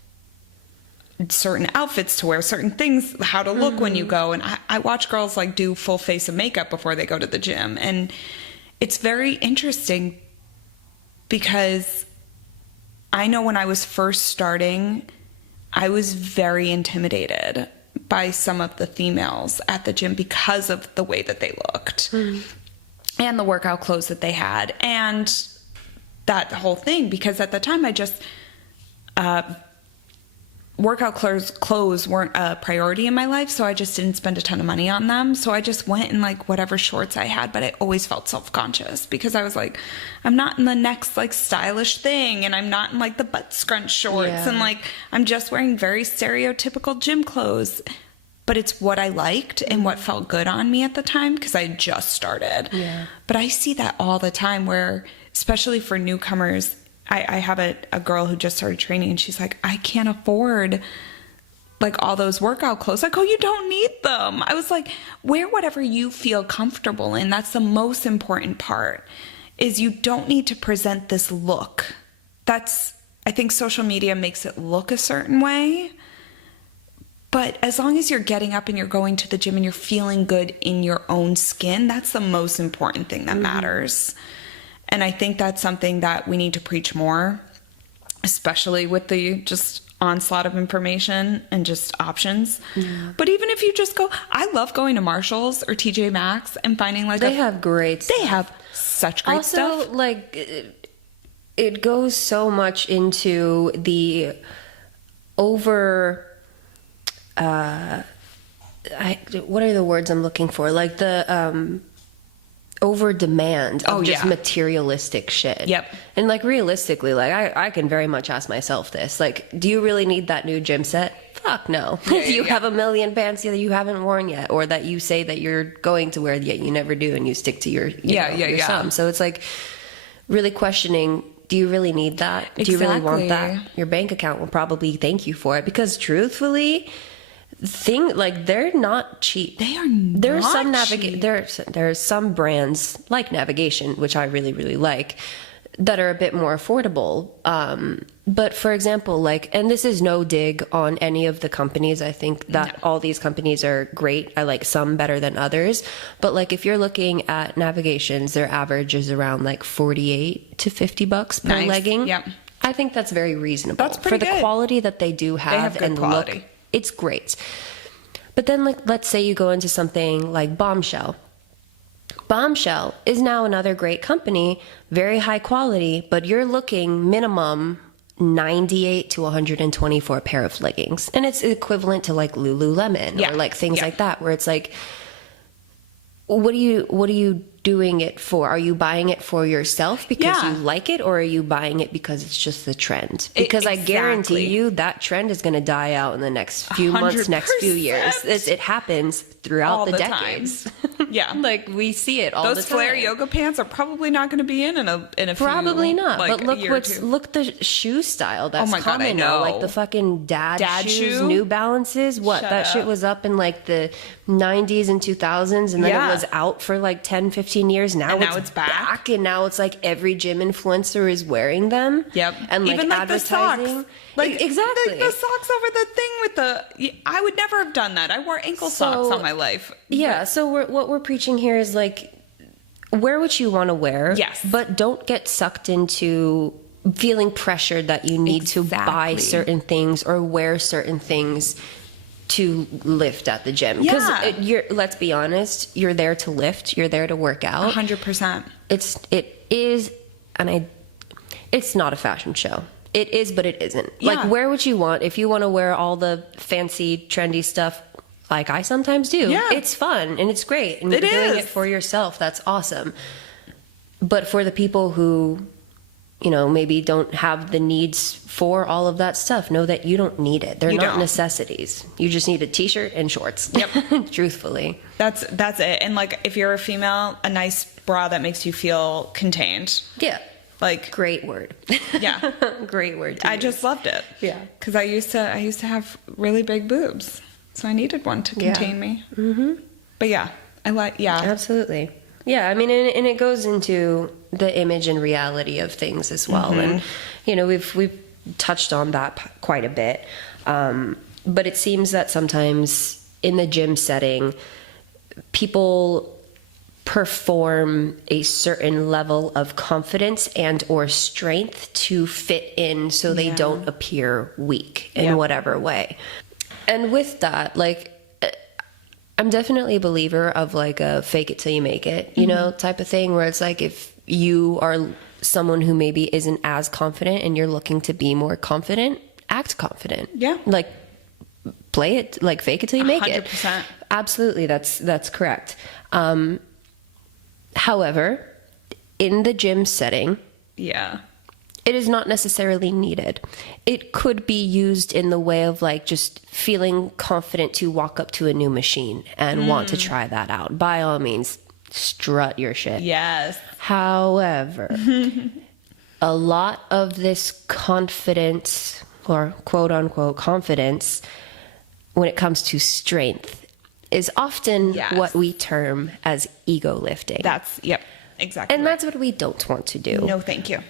certain outfits to wear, certain things, how to look when you go. And I watch girls like do full face of makeup before they go to the gym, and it's very interesting because I know when I was first starting, I was very intimidated by some of the females at the gym because of the way that they looked and the workout clothes that they had and that whole thing. Because at the time I just, workout clothes weren't a priority in my life, so I just didn't spend a ton of money on them. So I just went in like whatever shorts I had, but I always felt self-conscious because I was like, I'm not in the next like stylish thing, and I'm not in like the butt scrunch shorts, and like I'm just wearing very stereotypical gym clothes. But it's what I liked and what felt good on me at the time because I just started. But I see that all the time where, especially for newcomers, I have a girl who just started training, and she's like, I can't afford like all those workout clothes. Like, oh, you don't need them. I was like, wear whatever you feel comfortable in. That's the most important part, is you don't need to present this look. I think social media makes it look a certain way. But as long as you're getting up and you're going to the gym and you're feeling good in your own skin, that's the most important thing that matters. And I think that's something that we need to preach more, especially with the just onslaught of information and just options. But even if you just go, I love going to Marshall's or TJ Maxx and finding like they have great stuff. They have such great stuff. Also, like it goes so much into the over what are the words I'm looking for? Like the over demand of just materialistic shit. And like realistically, like I can very much ask myself this. Like, do you really need that new gym set? Fuck no. You have a million pants that you haven't worn yet, or that you say that you're going to wear yet you never do, and you stick to your your sum. So it's like really questioning, do you really need that? Do you really want that? Your bank account will probably thank you for it, because truthfully, they're not cheap. They are not cheap. There's some brands like Navigation, which I really, really like, that are a bit more affordable. But for example, like, and this is no dig on any of the companies. I think that all these companies are great. I like some better than others. But like, if you're looking at Navigations, their average is around like $48 to $50 per legging. Yep. I think that's very reasonable. That's pretty for the good. quality that they do have, They have good and quality. look. It's great. But then, like, let's say you go into something like Bombshell. Bombshell is now another great company, very high quality, but you're looking minimum 98 to 124 pair of leggings. And it's equivalent to like Lululemon or like things like that, where it's like, what are you doing it for? Are you buying it for yourself because you like it, or are you buying it because it's just the trend? Because I guarantee you that trend is going to die out in the next few months, next few years. It happens throughout all the decades. Yeah. Like, we see it all the time. Those flare yoga pants are probably not going to be in a Probably few, not. like, but look year or two. look the shoe style that's my God, I common now. know. Like the fucking dad shoes, shoe? New Balances. Shut that shit up. was up in like the 90s and 2000s, and then Yeah. it was out for like 10, 15 years. Now it's back, and now it's like every gym influencer is wearing them. Yep. And like even like the advertising. socks. Like exactly. the socks over the thing with the. I would never have done that. I wore ankle socks all my life. Yeah. So what we're preaching here is like, wear what you want to wear. Yes. But don't get sucked into feeling pressured that you need to buy certain things or wear certain things to lift at the gym. Because let's be honest, you're there to lift. You're there to work out. 100%. It is, and it's not a fashion show. It is, but it isn't. Yeah. Like, wear what you want. If you want to wear all the fancy, trendy stuff, like I sometimes do, it's fun and it's great. And you're doing it for yourself. That's awesome. But for the people who, you know, maybe don't have the needs for all of that stuff, know that you don't need it. They're not necessities. You just need a t-shirt and shorts. Yep. Truthfully. That's it. And like, if you're a female, a nice bra that makes you feel contained. Yeah. Like, great word. Yeah. Great word. I just loved it. Yeah. Because I used to have really big boobs, so I needed one to contain me. Mm-hmm. But yeah, absolutely. Yeah, I mean, and it goes into the image and reality of things as well. Mm-hmm. And you know, we've touched on that quite a bit. But it seems that sometimes in the gym setting, people perform a certain level of confidence and or strength to fit in so they don't appear weak in whatever way. And with that, like, I'm definitely a believer of like a fake it till you make it, you know, type of thing, where it's like, if you are someone who maybe isn't as confident and you're looking to be more confident, act confident. Yeah. Like, play it, like, fake it till you make 100%. It. Absolutely. That's correct. However, in the gym setting, it is not necessarily needed. It could be used in the way of like just feeling confident to walk up to a new machine and want to try that out. By all means, strut your shit. Yes. However, a lot of this confidence, or quote unquote confidence, when it comes to strength, is often what we term as ego lifting. Exactly. And that's what we don't want to do. No, thank you.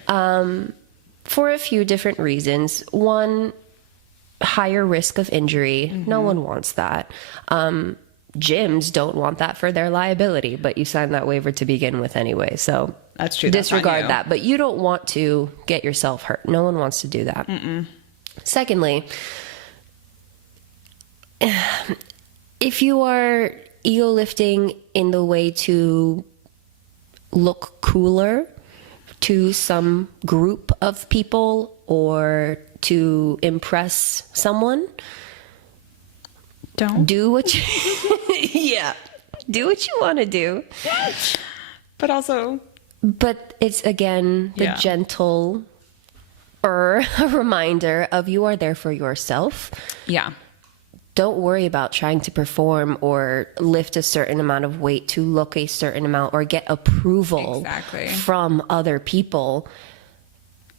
For a few different reasons. One, higher risk of injury. Mm-hmm. No one wants that. Gyms don't want that for their liability, but you signed that waiver to begin with anyway. So that's true. Disregard that. But you don't want to get yourself hurt. No one wants to do that. Mm-mm. Secondly, if you are ego lifting in the way to look cooler to some group of people or to impress someone, don't do what you do what you want to do. But it's again the gentle reminder of, you are there for yourself. Yeah. Don't worry about trying to perform or lift a certain amount of weight to look a certain amount or get approval from other people.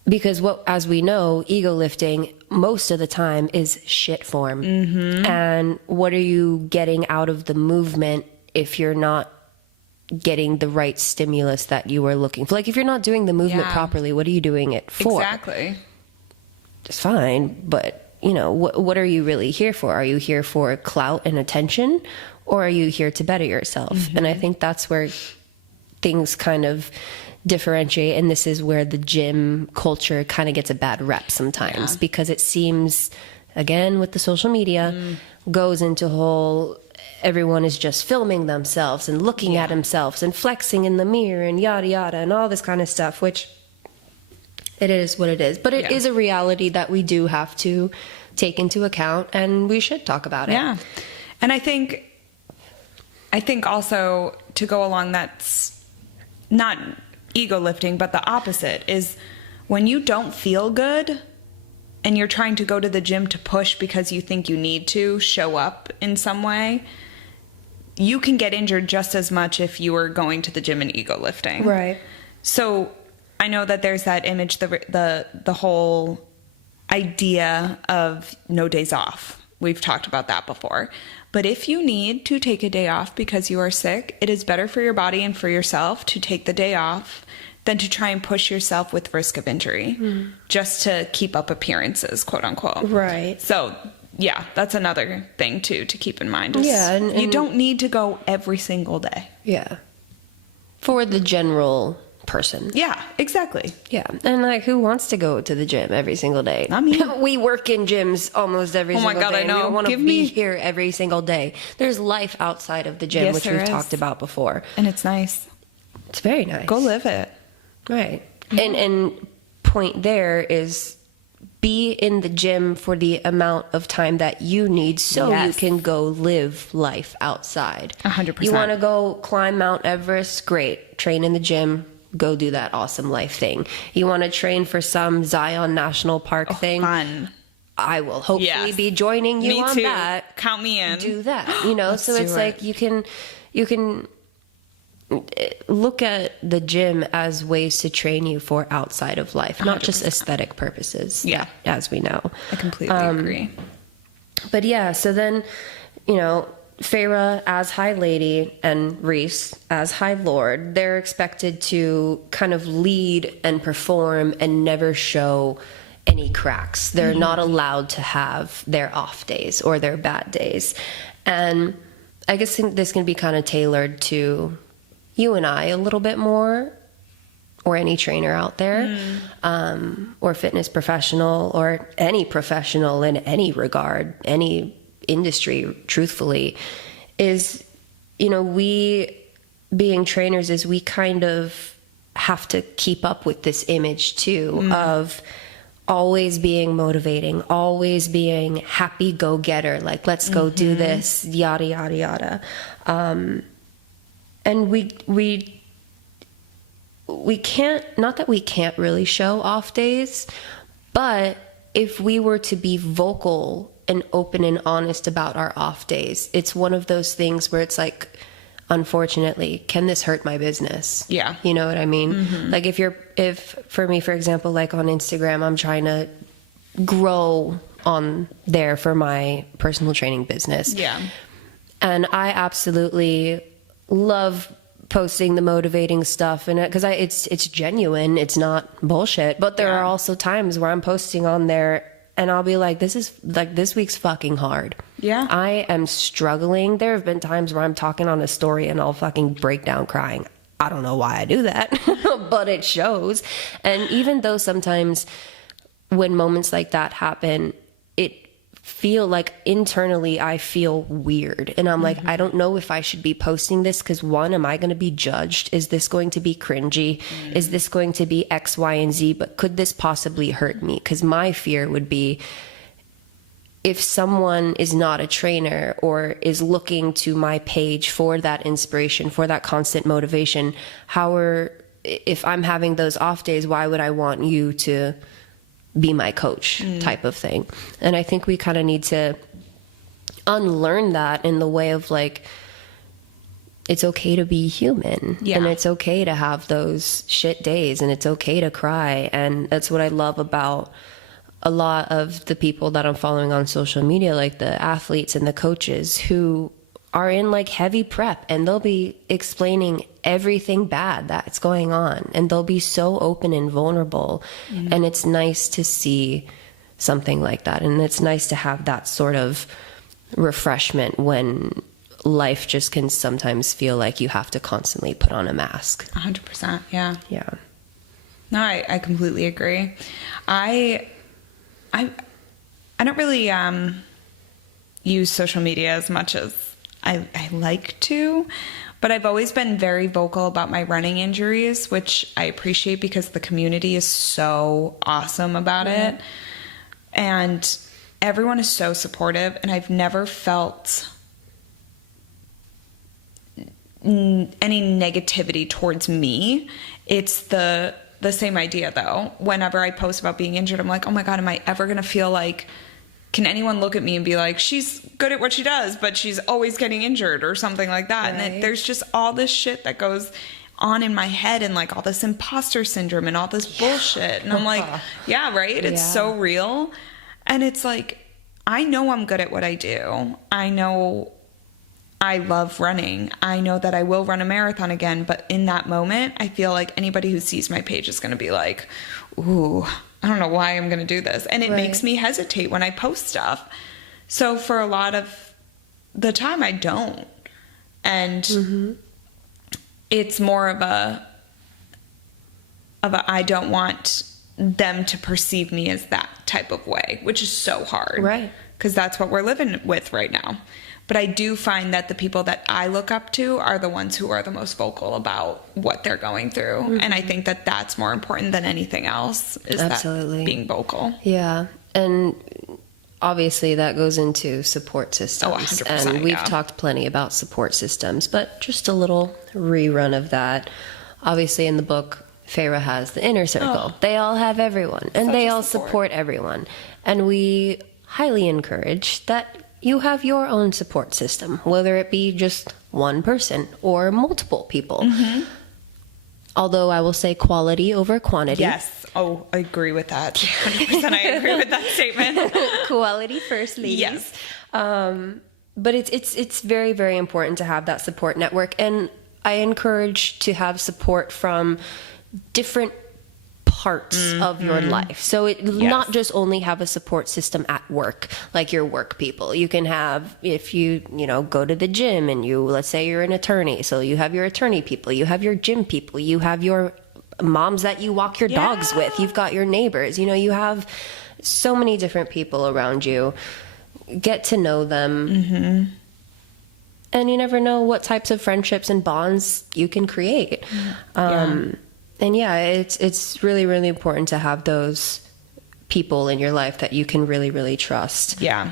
Because as we know, ego lifting most of the time is shit form. Mm-hmm. And what are you getting out of the movement if you're not getting the right stimulus that you are looking for. Like if you're not doing the movement properly, what are you doing it for? Exactly. It's fine, but you know, what are you really here for? Are you here for clout and attention, or are you here to better yourself? And I think that's where things kind of differentiate, and this is where the gym culture kind of gets a bad rep sometimes, because it seems, again with the social media, goes into whole everyone is just filming themselves and looking at themselves and flexing in the mirror and yada yada and all this kind of stuff, which it is what it is, but it is a reality that we do have to take into account, and we should talk about it. And I think also, to go along, that's not ego lifting, but the opposite is when you don't feel good and you're trying to go to the gym to push because you think you need to show up in some way, you can get injured just as much if you were going to the gym and ego lifting. Right. So I know that there's that image, the whole idea of no days off. We've talked about that before. But if you need to take a day off because you are sick, it is better for your body and for yourself to take the day off than to try and push yourself with risk of injury just to keep up appearances, quote unquote. Right. So yeah, that's another thing too to keep in mind. And you don't need to go every single day. Yeah. For the general person. Yeah, exactly. Yeah. And like, who wants to go to the gym every single day? Not me. We work in gyms almost every single day. Oh my God, I know. We don't want to be here every single day. There's life outside of the gym, which we've talked about before. And it's nice. It's very nice. Go live it. Right. And point there is, be in the gym for the amount of time that you need so you can go live life outside. 100%. You want to go climb Mount Everest? Great. Train in the gym. Go do that awesome life thing. You want to train for some Zion National Park thing? Fun. I will hopefully be joining you on that. Count me in. Do that. You know, so it's like you can look at the gym as ways to train you for outside of life, not 100%. Just aesthetic purposes. Yeah. As we know. I completely agree. But yeah, so then, you know, Feyre as High Lady and Rhys as High Lord, they're expected to kind of lead and perform and never show any cracks. They're not allowed to have their off days or their bad days. And I guess this can be kind of tailored to you and I a little bit more, or any trainer out there, or fitness professional, or any professional in any regard, any industry, truthfully, is, you know, we being trainers is we kind of have to keep up with this image too of always being motivating, always being happy go-getter, like let's go do this, yada yada yada. And we can't, not that we can't really show off days, but if we were to be vocal and open and honest about our off days, it's one of those things where it's like, unfortunately, can this hurt my business? Yeah. You know what I mean? Like if for me, for example, like on Instagram, I'm trying to grow on there for my personal training business. Yeah. And I absolutely love posting the motivating stuff, and because it's genuine, it's not bullshit. But there are also times where I'm posting on there and I'll be like, this week's fucking hard. Yeah. I am struggling. There have been times where I'm talking on a story and I'll fucking break down crying. I don't know why I do that, but it shows. And even though sometimes when moments like that happen, it feel like internally I feel weird, and I'm like, I don't know if I should be posting this, because one, am I going to be judged? Is this going to be cringy? Is this going to be X, Y, and Z? But could this possibly hurt me? Because my fear would be, if someone is not a trainer or is looking to my page for that inspiration, for that constant motivation, if I'm having those off days, why would I want you to be my coach type of thing? And I think we kind of need to unlearn that in the way of like, it's okay to be human, and it's okay to have those shit days, and it's okay to cry. And that's what I love about a lot of the people that I'm following on social media, like the athletes and the coaches who are in like heavy prep, and they'll be explaining everything bad that's going on, and they'll be so open and vulnerable. And it's nice to see something like that, and it's nice to have that sort of refreshment when life just can sometimes feel like you have to constantly put on a mask. 100%. Yeah. Yeah. No, I completely agree. I don't really use social media as much as I like to, but I've always been very vocal about my running injuries, which I appreciate because the community is so awesome about it. And everyone is so supportive, and I've never felt any negativity towards me. It's the same idea, though. Whenever I post about being injured, I'm like, oh my God, am I ever going to feel like, can anyone look at me and be like, she's good at what she does, but she's always getting injured or something like that? Right. And there's just all this shit that goes on in my head, and like all this imposter syndrome and all this bullshit. And I'm like, yeah, right? It's so real. And it's like, I know I'm good at what I do. I know I love running. I know that I will run a marathon again. But in that moment, I feel like anybody who sees my page is going to be like, ooh, I don't know why I'm going to do this. And it makes me hesitate when I post stuff. So for a lot of the time, I don't. And it's more of a I don't want them to perceive me as that type of way, which is so hard. Right. Because that's what we're living with right now. But I do find that the people that I look up to are the ones who are the most vocal about what they're going through. And I think that that's more important than anything else, is that being vocal. Yeah. And obviously that goes into support systems. Oh, 100%. And we've talked plenty about support systems, but just a little rerun of that. Obviously in the book, Feyre has the inner circle. They all have everyone, and they all support everyone. And we highly encourage that you have your own support system, whether it be just one person or multiple people. Although I will say quality over quantity. Yes. Oh, I agree with that. 100% I agree with that statement. Quality first, ladies. Yes. But it's very, very important to have that support network. And I encourage to have support from different parts of your life. So it not just only have a support system at work, like your work people. You can have, if you go to the gym and let's say you're an attorney, so you have your attorney people, you have your gym people, you have your moms that you walk your dogs with, you've got your neighbors, you have so many different people around you. Get to know them. And you never know what types of friendships and bonds you can create. And it's really, really important to have those people in your life that you can really, really trust. Yeah.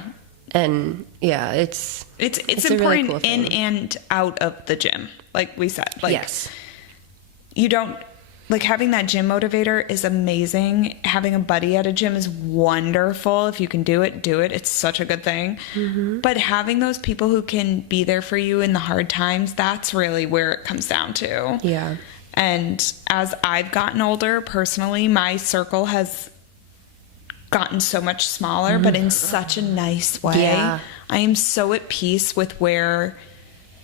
And it's important, really cool in and out of the gym, like we said. Like, you don't, like, having that gym motivator is amazing. Having a buddy at a gym is wonderful. If you can do it, do it. It's such a good thing. But having those people who can be there for you in the hard times, that's really where it comes down to. Yeah. And as I've gotten older, personally, my circle has gotten so much smaller, but in such a nice way. Yeah. I am so at peace with where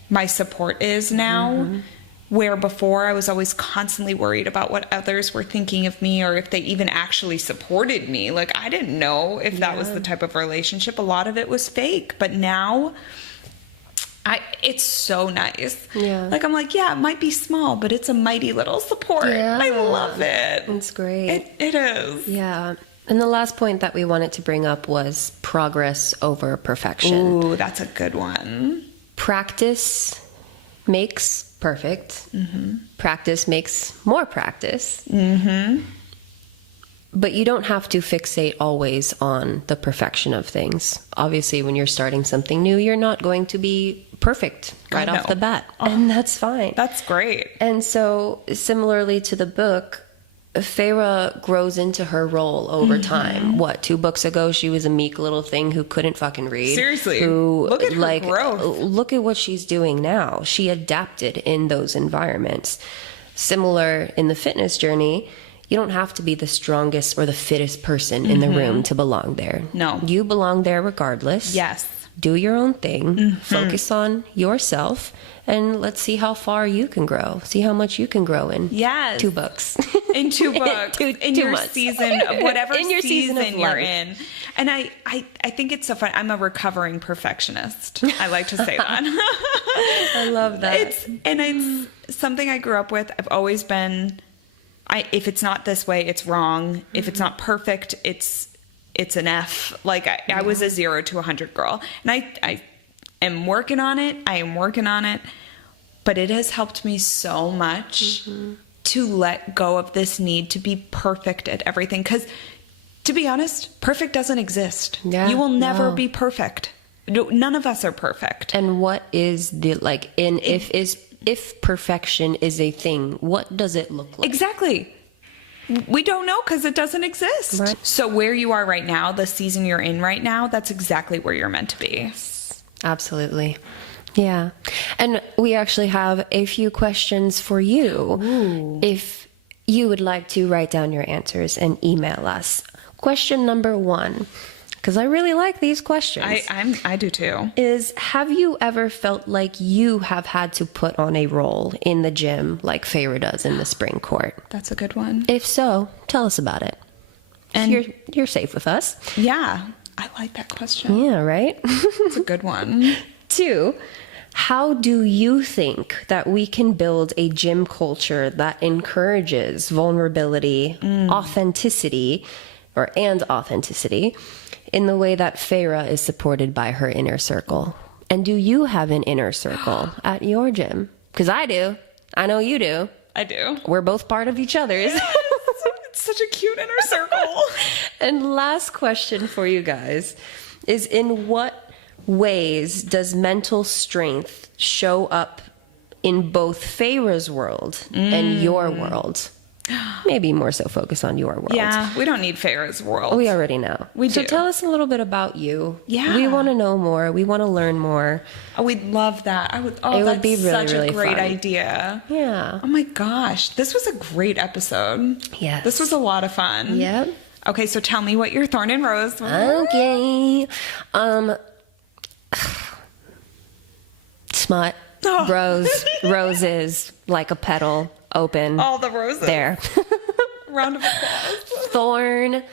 my support is now, where before I was always constantly worried about what others were thinking of me, or if they even actually supported me. Like, I didn't know if that was the type of relationship. A lot of it was fake, but now it's so nice. Yeah. Like, I'm like, it might be small, but it's a mighty little support. Yeah. I love it. It's great. It is. Yeah. And the last point that we wanted to bring up was progress over perfection. Ooh, that's a good one. Practice makes perfect. Practice makes more practice. But you don't have to fixate always on the perfection of things. Obviously, when you're starting something new, you're not going to be perfect right off the bat. And that's fine. That's great. And so, similarly to the book, Feyre grows into her role over time. 2 books ago, she was a meek little thing who couldn't fucking read. Seriously. Look at her growth. Look at what she's doing now. She adapted in those environments. Similar in the fitness journey, you don't have to be the strongest or the fittest person in the room to belong there. No. You belong there regardless. Yes. do your own thing, focus on yourself, and let's see how far you can grow. See how much you can grow in 2 books. In 2 books. in two your months. season, whatever In your season of you're life. in. And I think it's so fun. I'm a recovering perfectionist. I like to say that. I love that. It's something I grew up with. I've always been, if it's not this way, it's wrong. If it's not perfect, it's an F. Like I was a 0 to 100 girl. And I am working on it. I am working on it. But it has helped me so much to let go of this need to be perfect at everything. Because to be honest, perfect doesn't exist. Yeah, you will never be perfect. None of us are perfect. And what is the, like, if perfection is a thing, what does it look like? Exactly. We don't know because it doesn't exist. Right. So where you are right now, the season you're in right now, that's exactly where you're meant to be. Absolutely. Yeah. And we actually have a few questions for you. Ooh. If you would like to write down your answers and email us. Question number 1, because I really like these questions. I do too. Is, have you ever felt like you have had to put on a role in the gym like Feyre does in the spring court? That's a good one. If so, tell us about it. And you're safe with us. Yeah, I like that question. Yeah, right? It's a good one. 2, how do you think that we can build a gym culture that encourages vulnerability, authenticity in the way that Feyre is supported by her inner circle? And do you have an inner circle at your gym? Because I do. I know you do. I do. We're both part of each other's. It's such a cute inner circle. And last question for you guys is, in what ways does mental strength show up in both Feyre's world and your world? Maybe more so focus on your world. Yeah, we don't need Feyre's world. We already know. So do. tell us a little bit about you. Yeah. We want to know more. We want to learn more. Oh, we'd love that. It would that's be really, such really a great fun. idea. Yeah. Oh my gosh, this was a great episode. Yes. This was a lot of fun. Yep. Okay, so tell me what your thorn and rose was. Okay. Smut. Oh. Roses, like a petal, open. All the roses. There. Round of applause. Thorn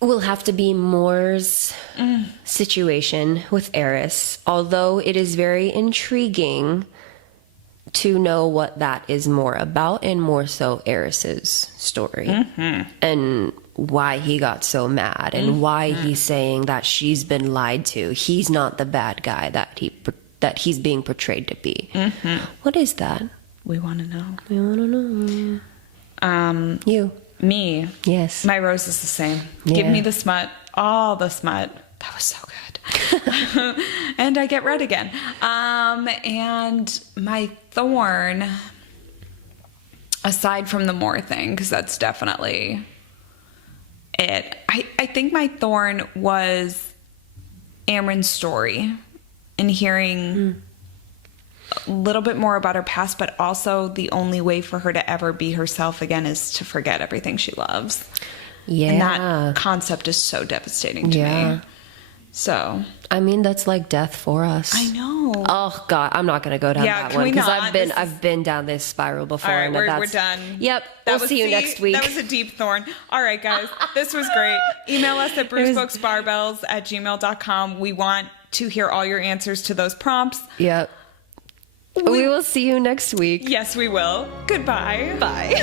will have to be Moore's situation with Eris, although it is very intriguing to know what that is more about, and more so Eris's story and why he got so mad and why he's saying that she's been lied to. He's not the bad guy that he's being portrayed to be. What is that? We want to know. We want to know. You. Me. Yes. My rose is the same. Yeah. Give me the smut. All the smut. That was so good. And I get red again. And my thorn, aside from the more thing, because that's definitely it. I think my thorn was Amren's story and hearing a little bit more about her past, but also the only way for her to ever be herself again is to forget everything she loves. Yeah. And that concept is so devastating to me. So, I mean, that's like death for us. I know. Oh God, I'm not going to go down that can one we because not? I've been down this spiral before. All right, and we're done. Yep. We'll see you next week. That was a deep thorn. All right, guys, this was great. Email us at brewsbooksbarbells@gmail.com. We want to hear all your answers to those prompts. Yep. We will see you next week. Yes, we will. Goodbye. Bye.